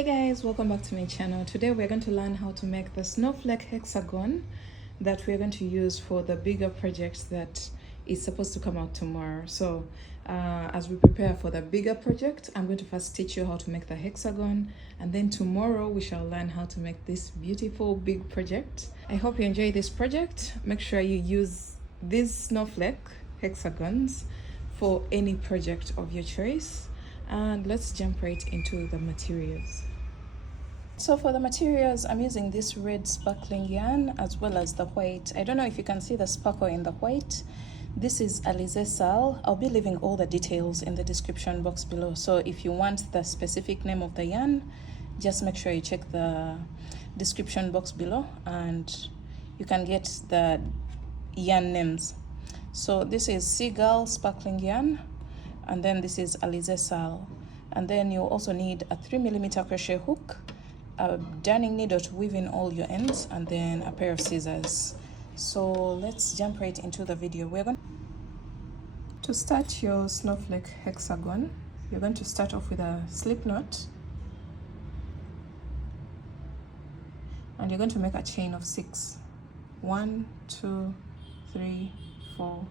Hey guys, welcome back to my channel. Today we're going to learn how to make the snowflake hexagon that we're going to use for the bigger project that is supposed to come out tomorrow. So as we prepare for the bigger project, I'm going to first teach you how to make the hexagon, and then tomorrow we shall learn how to make this beautiful big project. I hope you enjoy this project. Make sure you use these snowflake hexagons for any project of your choice. And let's jump right into the materials. So for the materials, I'm using this red sparkling yarn as well as the white. I don't know if you can see the sparkle in the white. This is alize. I'll be leaving all the details in the description box below. So if you want the specific name of the yarn, just make sure you check the description box below and you can get the yarn names. So this is seagull sparkling yarn, and then this is alize. And then you also need a 3mm crochet hook, a darning needle to weave in all your ends, and then a pair of scissors. So let's jump right into the video. We're going to start your snowflake hexagon. You're going to start off with a slip knot, and you're going to make a chain of 6. 1, 2, 3, 4,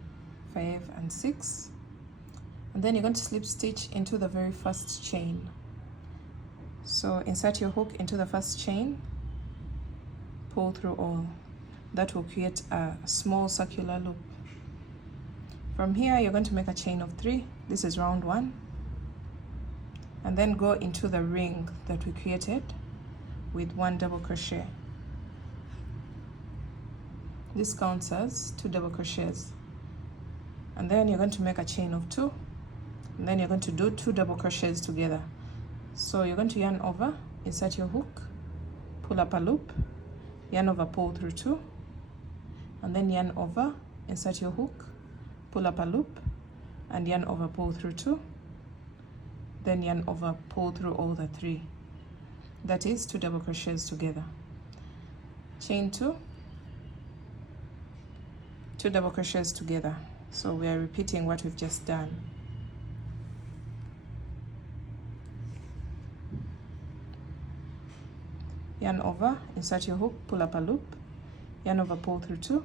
5, and 6. And then you're going to slip stitch into the very first chain. So insert your hook into the first chain, pull through all. That will create a small circular loop. From here you're going to make a chain of 3. This is round 1. And then go into the ring that we created with 1 double crochet. This counts as 2 double crochets. And then you're going to make a chain of 2. And then you're going to do 2 double crochets together. So you're going to yarn over, insert your hook, pull up a loop, yarn over, pull through 2, and then yarn over, insert your hook, pull up a loop, and yarn over, pull through 2, then yarn over, pull through all the 3. That is 2 double crochets together. Chain 2, 2 double crochets together. So we are repeating what we've just done. Yarn over, insert your hook, pull up a loop, yarn over, pull through 2,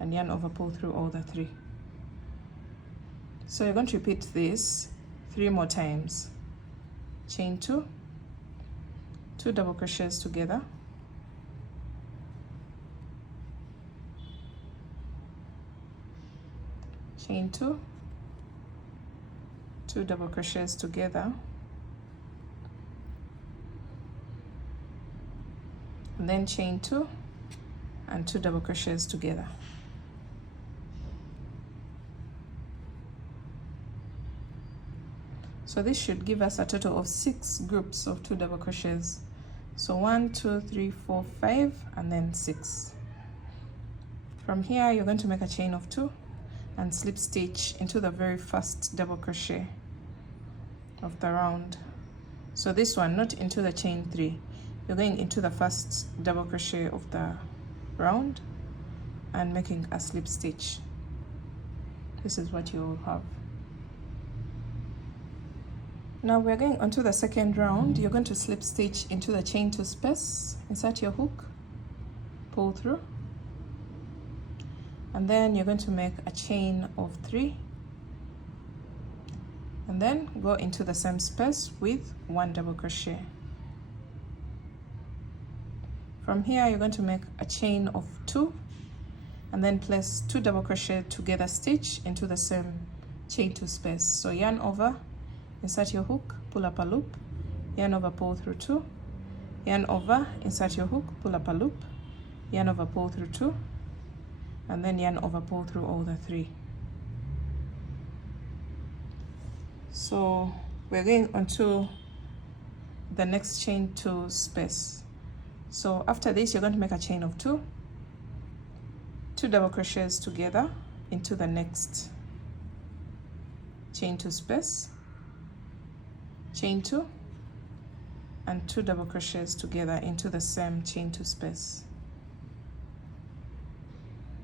and yarn over, pull through all the 3. So you're going to repeat this 3 more times. Chain 2, 2 double crochets together, chain 2, 2 double crochets together, and then chain 2 and 2 double crochets together. So this should give us a total of 6 groups of 2 double crochets. So 1, 2, 3, 4, 5, and then 6. From here you're going to make a chain of 2 and slip stitch into the very first double crochet of the round. So this one, not into the chain 3. You're going into the first double crochet of the round and making a slip stitch. This is what you will have. Now we're going onto the second round. You're going to slip stitch into the chain 2 space, insert your hook, pull through, and then you're going to make a chain of 3, and then go into the same space with 1 double crochet. From here you're going to make a chain of 2 and then place 2 double crochet together stitch into the same chain 2 space. So yarn over, insert your hook, pull up a loop, yarn over, pull through 2, yarn over, insert your hook, pull up a loop, yarn over, pull through 2, and then yarn over, pull through all the 3. So we're going onto the next chain 2 space. So after this you're going to make a chain of 2, 2 double crochets together into the next chain 2 space, chain 2, and 2 double crochets together into the same chain 2 space.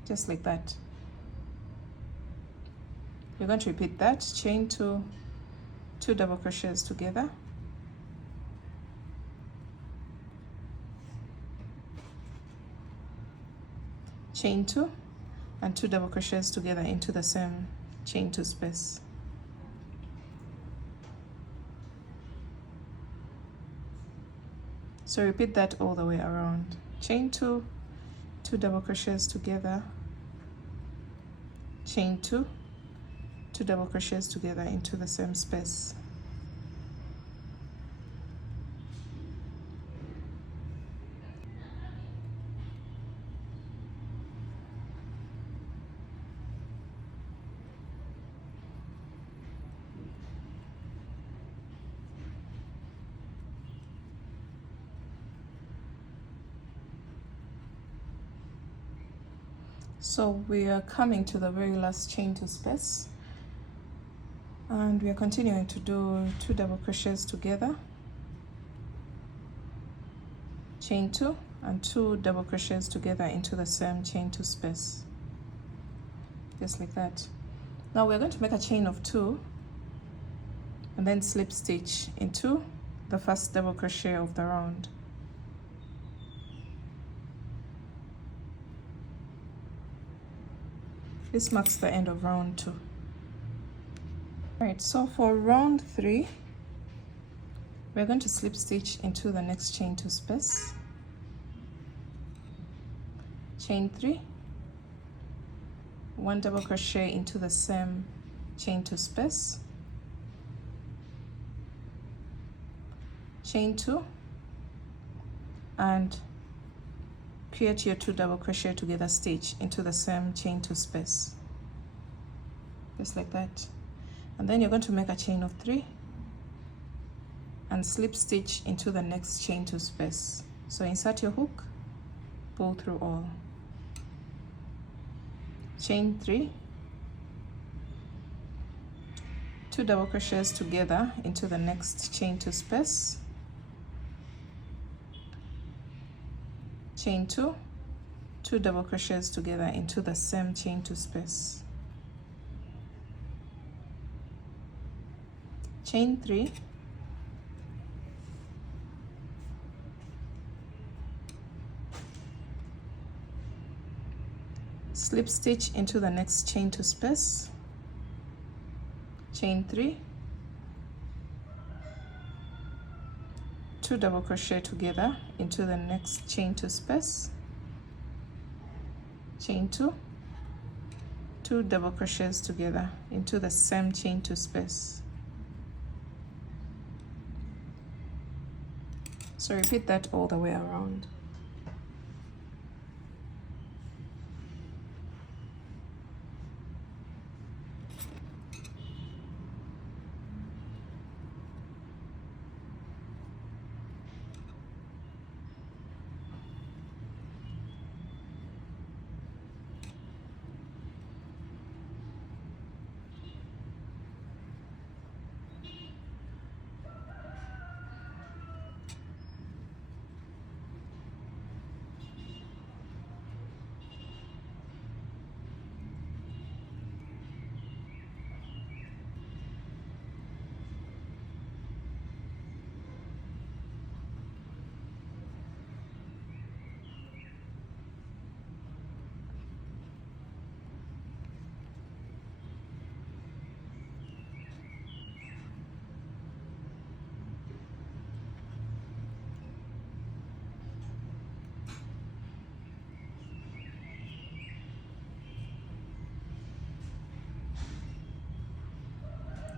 Just like that. You're going to repeat that, chain 2, 2 double crochets together, chain 2 and 2 double crochets together into the same chain 2 space. So repeat that all the way around. Chain 2, 2 double crochets together, chain 2, 2 double crochets together into the same space. So we are coming to the very last chain 2 space, and we are continuing to do 2 double crochets together, chain 2 and 2 double crochets together into the same chain 2 space, just like that. Now we're going to make a chain of 2 and then slip stitch into the first double crochet of the round. This marks the end of round 2. Alright, so for round 3, we're going to slip stitch into the next chain 2 space, chain 3, 1 double crochet into the same chain 2 space, chain 2, and create your 2 double crochet together stitch into the same chain 2 space, just like that. And then you're going to make a chain of 3 and slip stitch into the next chain 2 space. So insert your hook, pull through all, chain 3, 2 double crochets together into the next chain 2 space, chain 2, 2 double crochets together into the same chain 2 space, chain 3, slip stitch into the next chain 2 space, chain 3, 2 double crochet together into the next chain 2 space, chain 2, 2 double crochets together into the same chain 2 space. So repeat that all the way around.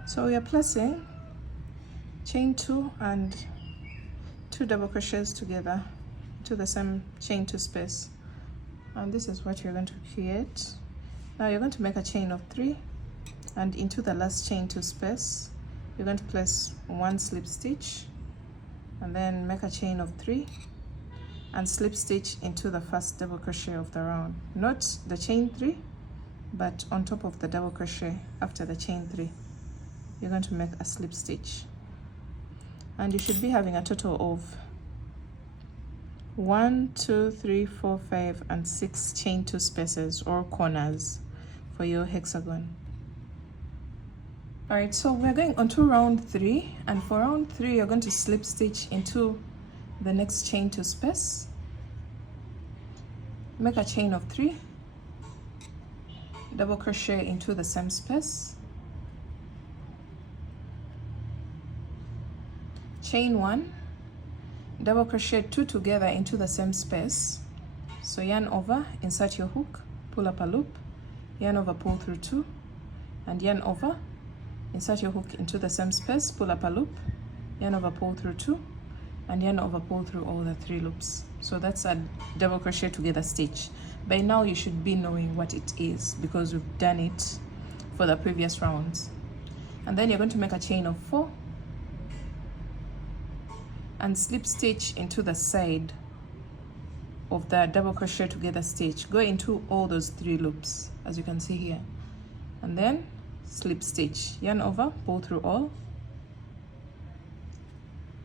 So we are placing chain 2 and 2 double crochets together to the same chain 2 space, and this is what you're going to create. Now you're going to make a chain of 3, and into the last chain 2 space you're going to place 1 slip stitch, and then make a chain of 3 and slip stitch into the first double crochet of the round, not the chain 3 but on top of the double crochet. After the chain 3 you're going to make a slip stitch, and you should be having a total of 1, 2, 3, 4, 5, and 6 chain 2 spaces or corners for your hexagon. All right, so we're going on to round 3, and for round 3 you're going to slip stitch into the next chain 2 space, make a chain of 3 double crochet into the same space, chain 1, double crochet 2 together into the same space. So yarn over, insert your hook, pull up a loop, yarn over, pull through 2, and yarn over, insert your hook into the same space, pull up a loop, yarn over, pull through 2, and yarn over, pull through all the 3 loops. So that's a double crochet together stitch. By now you should be knowing what it is because we've done it for the previous rounds. And then you're going to make a chain of 4 and slip stitch into the side of the double crochet together stitch. Go into all those 3 loops as you can see here, and then slip stitch, yarn over, pull through all,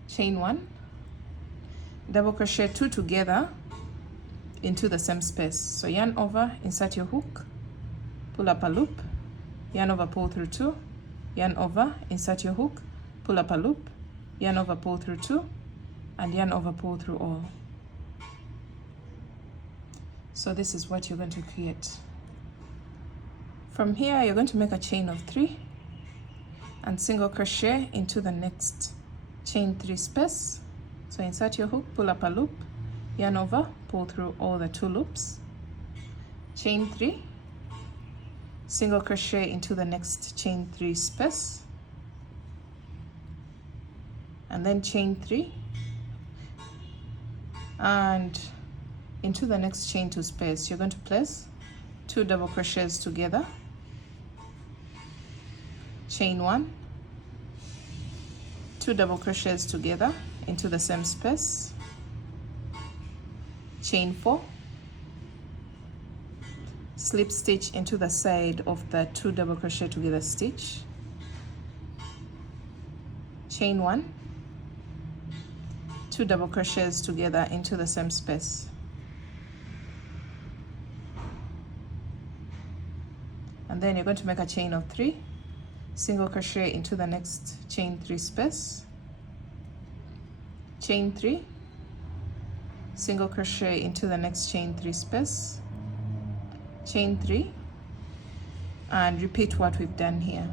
chain 1, double crochet 2 together into the same space. So yarn over, insert your hook, pull up a loop, yarn over, pull through 2, yarn over, insert your hook, pull up a loop, yarn over, pull through 2, and yarn over, pull through all. So this is what you're going to create. From here you're going to make a chain of 3 and single crochet into the next chain 3 space. So insert your hook, pull up a loop, yarn over, pull through all the 2 loops, chain 3, single crochet into the next chain 3 space, and then chain 3, and into the next chain 2 space you're going to place 2 double crochets together, chain 1, 2 double crochets together into the same space, chain 4, slip stitch into the side of the 2 double crochet together stitch, chain 1, 2 double crochets together into the same space, and then you're going to make a chain of 3, single crochet into the next chain 3 space, chain 3, single crochet into the next chain 3 space, chain 3, and repeat what we've done here.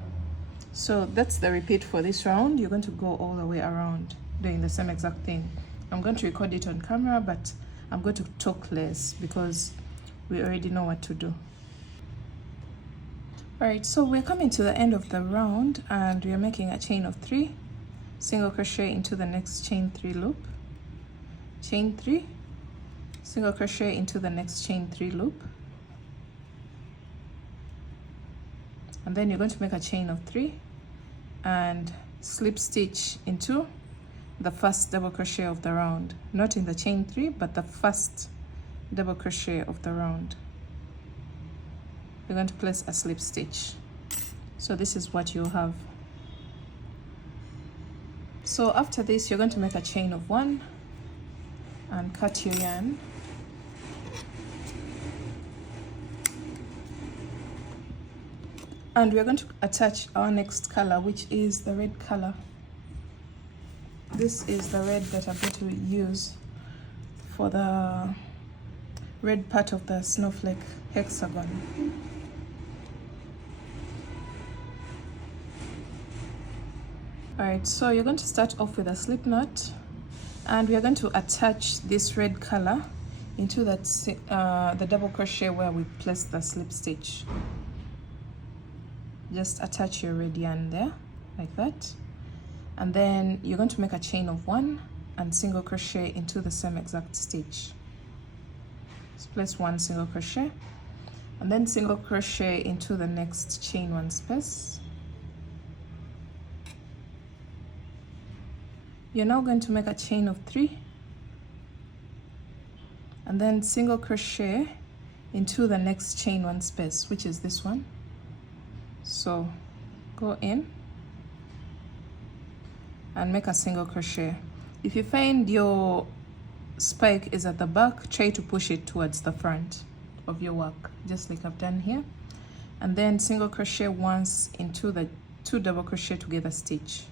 So that's the repeat for this round. You're going to go all the way around doing the same exact thing. I'm going to record it on camera, but I'm going to talk less because we already know what to do. Alright, so we're coming to the end of the round and we are making a chain of 3, single crochet into the next chain 3 loop, chain 3, single crochet into the next chain 3 loop, and then you're going to make a chain of 3 and slip stitch into the first double crochet of the round, not in the chain 3 but the first double crochet of the round. You're going to place a slip stitch. So this is what you'll have. So after this you're going to make a chain of 1 and cut your yarn, and we're going to attach our next color, which is the red color. This is the red that I'm going to use for the red part of the snowflake hexagon. Alright, so you're going to start off with a slip knot, and we are going to attach this red color into that the double crochet where we placed the slip stitch. Just attach your red yarn there like that, and then you're going to make a chain of 1 and single crochet into the same exact stitch. Just place 1 single crochet and then single crochet into the next chain 1 space. You're now going to make a chain of 3 and then single crochet into the next chain 1 space, which is this one. So go in and make a single crochet. If you find your spike is at the back, try to push it towards the front of your work, just like I've done here, and then single crochet once into the 2 double crochet together stitch.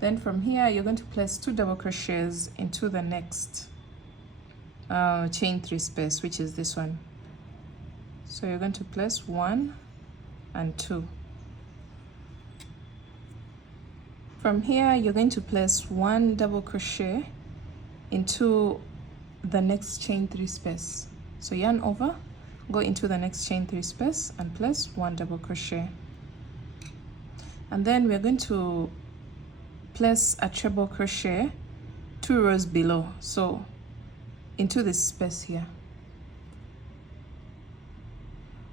Then from here you're going to place 2 double crochets into the next chain 3 space, which is this one. So you're going to place 1 and 2. From here you're going to place 1 double crochet into the next chain 3 space. So yarn over, go into the next chain 3 space and place 1 double crochet. And then we're going to place a treble crochet 2 rows below, so into this space here.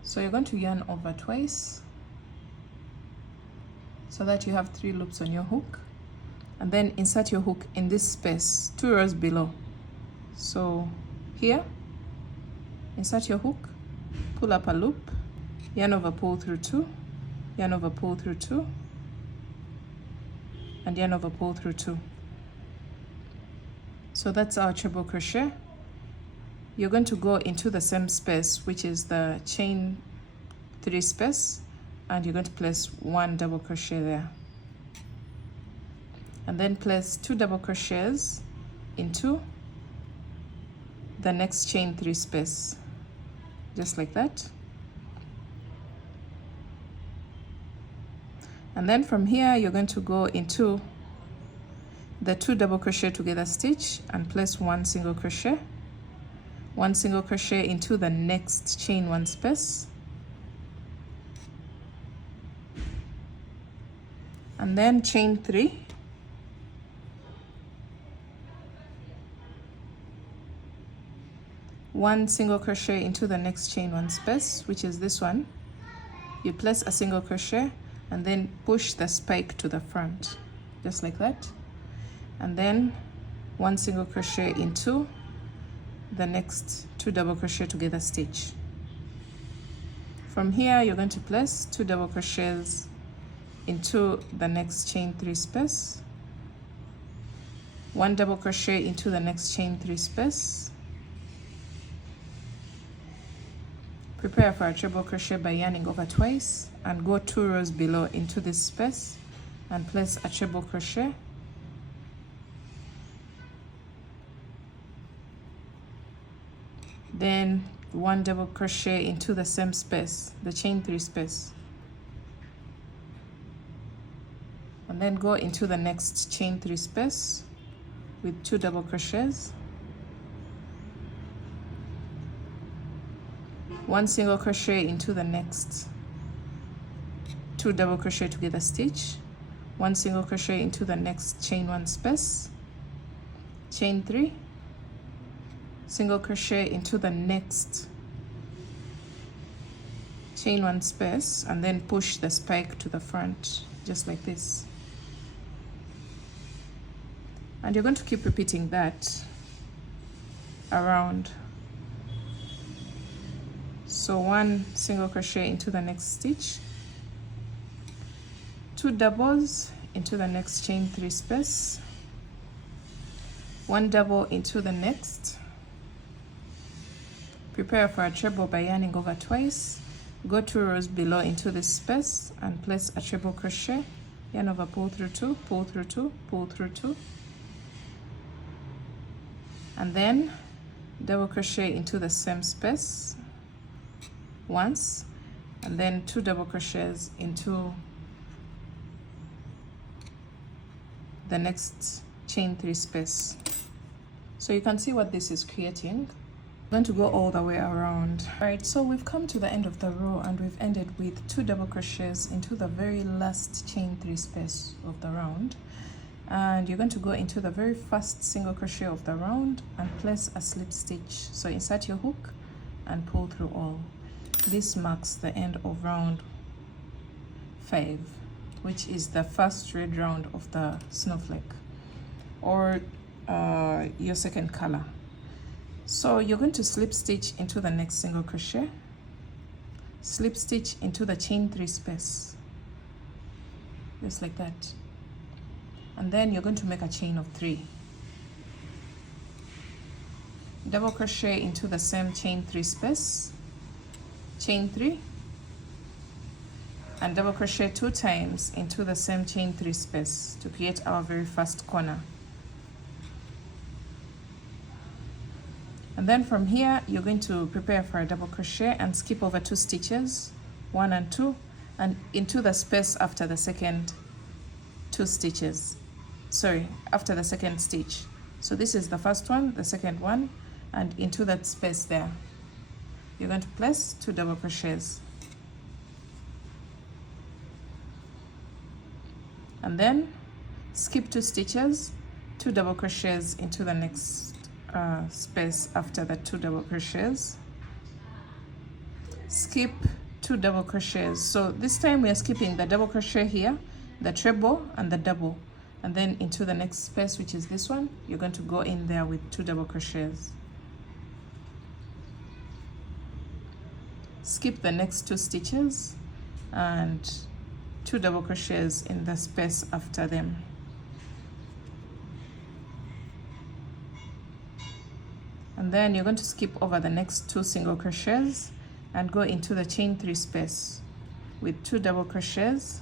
So you're going to yarn over twice so that you have 3 loops on your hook, and then insert your hook in this space 2 rows below. So here, insert your hook, pull up a loop, yarn over, pull through 2, yarn over, pull through 2, and yarn over, pull through 2. So that's our treble crochet. You're going to go into the same space, which is the chain 3 space, and you're going to place 1 double crochet there, and then place 2 double crochets into the next chain 3 space, just like that. And then from here you're going to go into the 2 double crochet together stitch and place 1 single crochet, 1 single crochet into the next chain 1 space, and then chain 3, one single crochet into the next chain 1 space, which is this one. You place a single crochet and then push the spike to the front, just like that, and then 1 single crochet into the next 2 double crochet together stitch. From here you're going to place 2 double crochets into the next chain 3 space, 1 double crochet into the next chain 3 space. Prepare for a treble crochet by yarning over twice and go 2 rows below into this space and place a treble crochet. Then 1 double crochet into the same space, the chain 3 space, and then go into the next chain 3 space with 2 double crochets, 1 single crochet into the next 2 double crochet together stitch, 1 single crochet into the next chain 1 space, chain 3, single crochet into the next chain 1 space, and then push the spike to the front, just like this. And you're going to keep repeating that around. So 1 single crochet into the next stitch, 2 doubles into the next chain 3 space, 1 double into the next. Prepare for a treble by yarning over twice, go 2 rows below into this space and place a treble crochet, yarn over, pull through 2, pull through 2, pull through 2, and then double crochet into the same space once, and then 2 double crochets into the next chain 3 space. So you can see what this is creating. I'm going to go all the way around. Alright, so we've come to the end of the row and we've ended with 2 double crochets into the very last chain 3 space of the round, and you're going to go into the very first single crochet of the round and place a slip stitch. So insert your hook and pull through all. This marks the end of round 5, which is the first red round of the snowflake, or your second color. So you're going to slip stitch into the next single crochet, slip stitch into the chain 3 space, just like that, and then you're going to make a chain of 3, double crochet into the same chain 3 space, chain 3, and double crochet 2 times into the same chain 3 space to create our very first corner. And then from here you're going to prepare for a double crochet and skip over 2 stitches, 1 and 2, and into the space after the second 2 stitches, sorry, after the second stitch. So this is the first one, the second one, and into that space there you're going to place 2 double crochets, and then skip 2 stitches, 2 double crochets into the next space after the 2 double crochets, skip 2 double crochets. So this time we are skipping the double crochet here, the treble and the double, and then into the next space, which is this one, you're going to go in there with 2 double crochets, skip the next 2 stitches and 2 double crochets in the space after them. And then you're going to skip over the next 2 single crochets and go into the chain 3 space with 2 double crochets,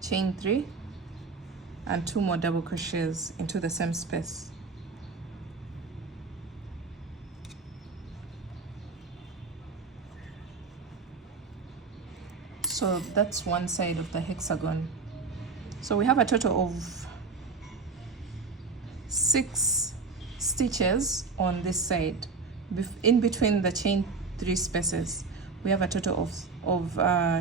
chain 3, and 2 more double crochets into the same space. So that's one side of the hexagon. So we have a total of 6 stitches on this side. In between the chain 3 spaces we have a total of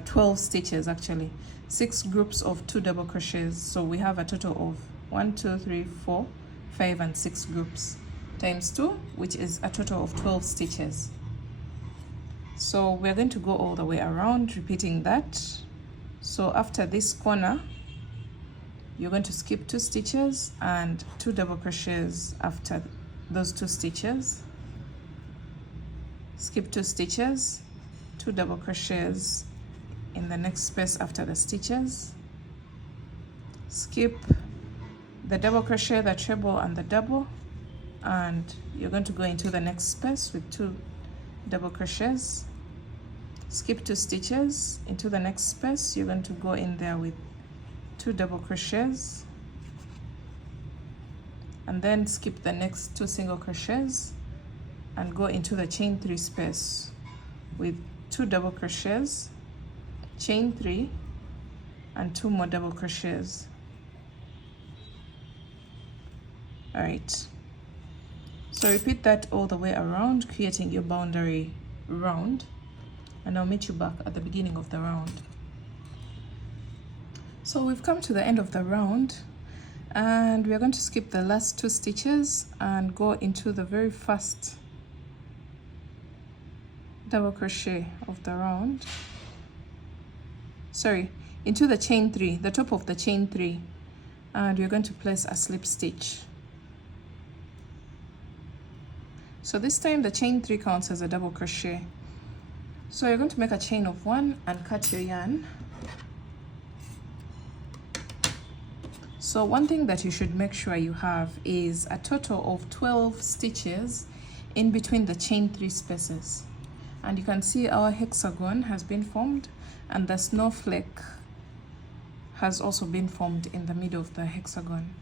12 stitches, actually 6 groups of 2 double crochets. So we have a total of 1, 2, 3, 4, 5 and 6 groups times 2, which is a total of 12 stitches. So we're going to go all the way around, repeating that. So after this corner you're going to skip 2 stitches and 2 double crochets after those 2 stitches, skip 2 stitches, 2 double crochets in the next space after the stitches, skip the double crochet, the treble and the double, and you're going to go into the next space with 2 double crochets, skip 2 stitches into the next space, you're going to go in there with 2 double crochets, and then skip the next 2 single crochets and go into the chain 3 space with 2 double crochets, chain 3 and 2 more double crochets. All right, so repeat that all the way around, creating your boundary round, and I'll meet you back at the beginning of the round. So we've come to the end of the round and we are going to skip the last 2 stitches and go into the very first double crochet of the round, sorry, into the chain 3, the top of the chain 3, and we're going to place a slip stitch. So this time the chain 3 counts as a double crochet. So you're going to make a chain of 1 and cut your yarn. So one thing that you should make sure you have is a total of 12 stitches in between the chain 3 spaces. And you can see our hexagon has been formed and the snowflake has also been formed in the middle of the hexagon.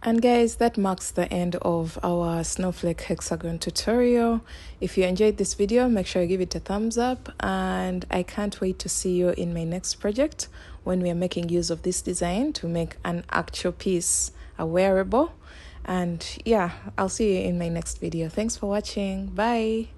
And guys, that marks the end of our snowflake hexagon tutorial. If you enjoyed this video, make sure you give it a thumbs up, and I can't wait to see you in my next project when we are making use of this design to make an actual piece, a wearable. And yeah, I'll see you in my next video. Thanks for watching. Bye.